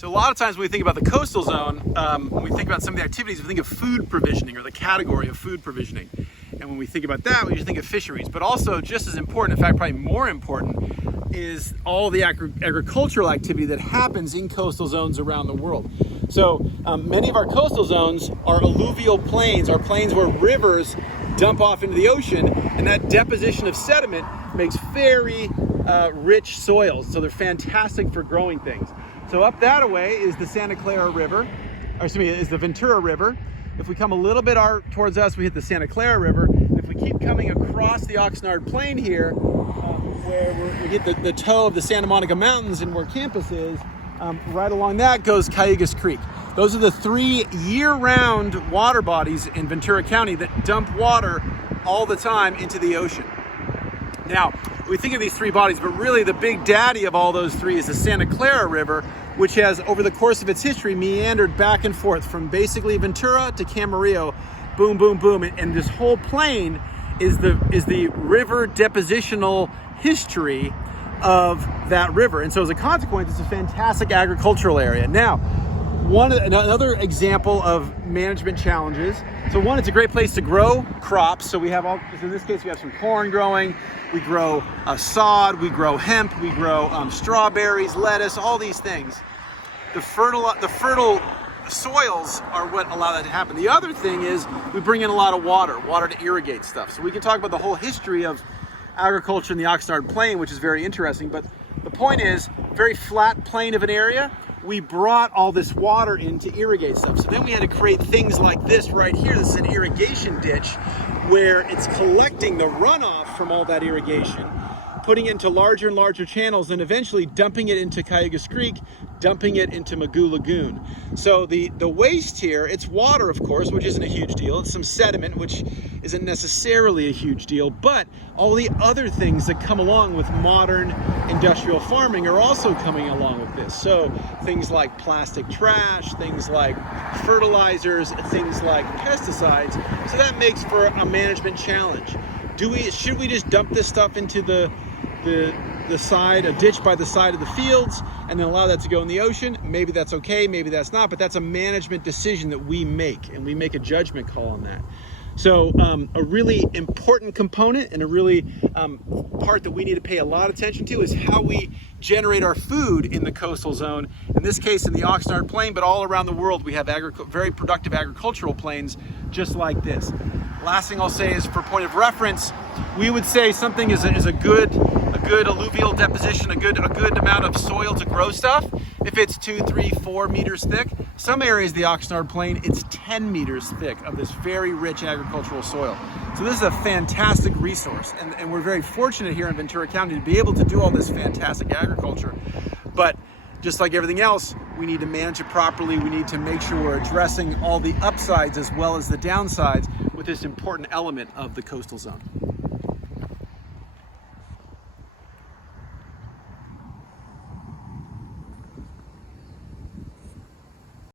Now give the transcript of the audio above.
So a lot of times when we think about the coastal zone, when we think about some of the activities, we think of food provisioning, or the category of food provisioning. And when we think about that, we just think of fisheries. But also just as important, in fact probably more important, is all the agricultural activity that happens in coastal zones around the world. So many of our coastal zones are alluvial plains, are plains where rivers dump off into the ocean, and that deposition of sediment makes very rich soils. So they're fantastic for growing things. So up that way is the Santa Clara River, or excuse me, is the Ventura River. If we come a little bit towards us, we hit the Santa Clara River. And if we keep coming across the Oxnard Plain here, where we hit the toe of the Santa Monica Mountains and where campus is, right along that goes Cayugas Creek. Those are the 3 year-round water bodies in Ventura County that dump water all the time into the ocean. Now, we think of these 3 bodies, but really the big daddy of all those 3 is the Santa Clara River, which has, over the course of its history, meandered back and forth from basically Ventura to Camarillo, boom, boom, boom. And this whole plain is the river depositional history of that river. And so as a consequence, it's a fantastic agricultural area. Now, another example of management challenges. So one, it's a great place to grow crops. So we have so in this case, we have some corn growing. We grow sod, we grow hemp, we grow strawberries, lettuce, all these things. The fertile soils are what allow that to happen. The other thing is we bring in a lot of water to irrigate stuff. So we can talk about the whole history of agriculture in the Oxnard Plain, which is very interesting. But the point is, very flat plain of an area, we brought all this water in to irrigate stuff. So then we had to create things like this right here. This is an irrigation ditch where it's collecting the runoff from all that irrigation, putting it into larger and larger channels, and eventually dumping it into Cayugas Creek, dumping it into Magoo Lagoon. So the waste here, it's water, of course, which isn't a huge deal. It's some sediment, which isn't necessarily a huge deal, but all the other things that come along with modern industrial farming are also coming along with this. So things like plastic trash, things like fertilizers, things like pesticides. So that makes for a management challenge. Should we just dump this stuff into the side, a ditch by the side of the fields, and then allow that to go in the ocean? Maybe that's okay, maybe that's not, but that's a management decision that we make, and we make a judgment call on that. So a really important component and a really part that we need to pay a lot of attention to is how we generate our food in the coastal zone. In this case, in the Oxnard Plain, but all around the world, we have very productive agricultural plains just like this. Last thing I'll say is, for point of reference, we would say something is a good alluvial deposition, a good amount of soil to grow stuff if it's 2, 3, 4 meters thick. Some areas of the Oxnard Plain, it's 10 meters thick of this very rich agricultural soil. So this is a fantastic resource, and we're very fortunate here in Ventura County to be able to do all this fantastic agriculture. But just like everything else, we need to manage it properly. We need to make sure we're addressing all the upsides as well as the downsides with this important element of the coastal zone.